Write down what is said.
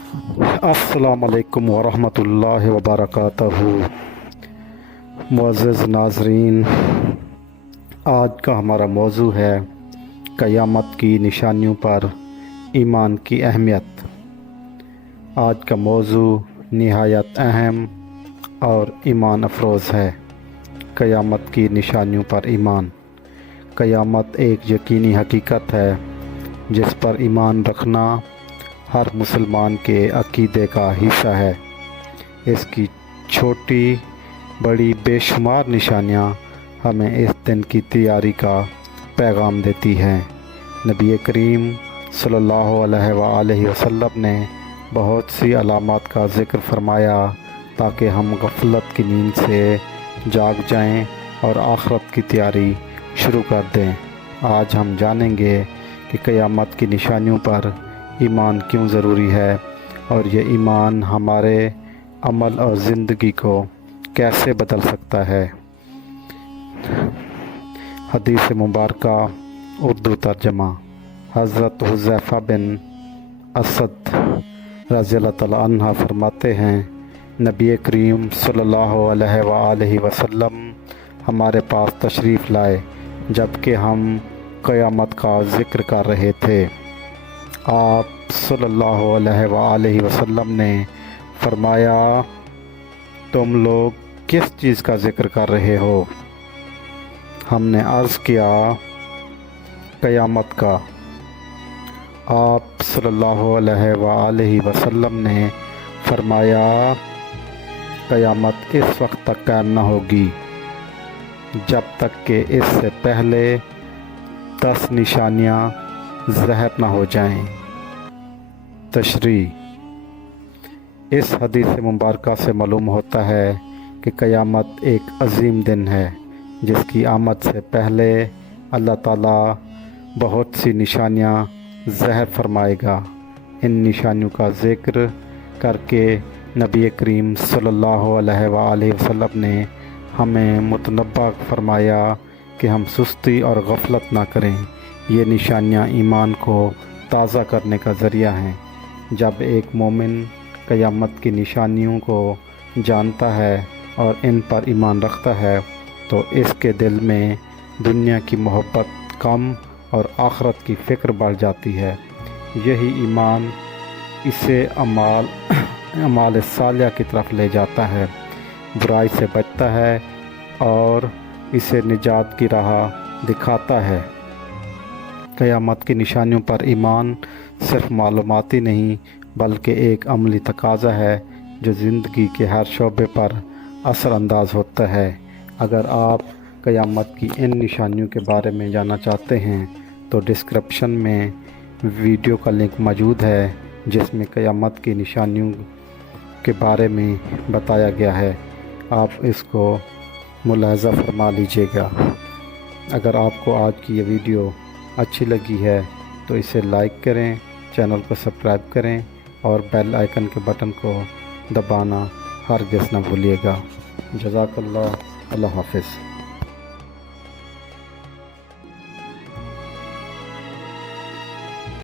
अस्सलाम वालेकुम वरहमतुल्लाहि वबरकातहू। मुअज़्ज़ज़ नाज़रीन, आज का हमारा मौजू है क़यामत की निशानियों पर ईमान की अहमियत। आज का मौजू निहायत अहम और ईमान अफरोज़ है। क़यामत की निशानियों पर ईमान। क़यामत एक यकीनी हकीकत है जिस पर ईमान रखना हर मुसलमान के अक़ीदे का हिस्सा है। इसकी छोटी बड़ी बेशुमार निशानियाँ हमें इस दिन की तैयारी का पैगाम देती हैं। नबी करीम सल्लल्लाहु अलैहि वसल्लम ने बहुत सी अलामात का ज़िक्र फरमाया ताकि हम गफलत की नींद से जाग जाएं और आखिरत की तैयारी शुरू कर दें। आज हम जानेंगे कि क़यामत की निशानियों पर ईमान क्यों ज़रूरी है और ये ईमान हमारे अमल और ज़िंदगी को कैसे बदल सकता है। हदीस मुबारका उर्दू तर्जमा। हज़रत हुज़ैफ़ा बिन असद रज़ियल्लाहु तआला अन्हा फरमाते हैं, नबी करीम सल्लल्लाहु अलैहि वसल्लम हमारे पास तशरीफ़ लाए जबकि हम क़यामत का ज़िक्र कर रहे थे। आप सल्लल्लाहु अलैहि वसल्लम ने फरमाया, तुम लोग किस चीज़ का ज़िक्र कर रहे हो? हमने अर्ज़ किया, क़यामत का। आप सल्लल्लाहु अलैहि वसल्लम ने फरमाया, क़यामत इस वक्त तक कायम न होगी जब तक कि इससे पहले 10 निशानियाँ ज़ाहिर न हो जाएं। तशरीह। इस हदीस मुबारका से मालूम होता है कि क़यामत एक अजीम दिन है जिसकी आमद से पहले अल्लाह ताला बहुत सी निशानियाँ ज़ाहिर फरमाएगा। इन निशानियों का ज़िक्र करके नबी करीम सल्लल्लाहु अलैहि वसल्लम ने हमें मुतनब्बा फरमाया कि हम सुस्ती और गफलत ना करें। ये निशानियाँ ईमान को ताज़ा करने का ज़रिया हैं। जब एक मोमिन क़यामत की निशानियों को जानता है और इन पर ईमान रखता है तो इसके दिल में दुनिया की मोहब्बत कम और आखिरत की फ़िक्र बढ़ जाती है। यही ईमान इसे अमाल सालिया की तरफ ले जाता है, बुराई से बचता है और इसे निजात की राह दिखाता है। क़यामत की निशानियों पर ईमान सिर्फ मालूमाती नहीं बल्कि एक अमली तकाज़ा है जो ज़िंदगी के हर शोबे पर असर अंदाज होता है। अगर आप क़यामत की इन निशानियों के बारे में जानना चाहते हैं तो डिस्क्रिप्शन में वीडियो का लिंक मौजूद है जिसमें क़यामत की निशानियों के बारे में बताया गया है। आप इसको मुलाहज़ा फरमा लीजिएगा। अगर आपको आज की ये वीडियो अच्छी लगी है तो इसे लाइक करें, चैनल को सब्सक्राइब करें और बेल आइकन के बटन को दबाना हरगिज़ न भूलिएगा। जज़ाकल्लाह। अल्लाह हाफ़िज़।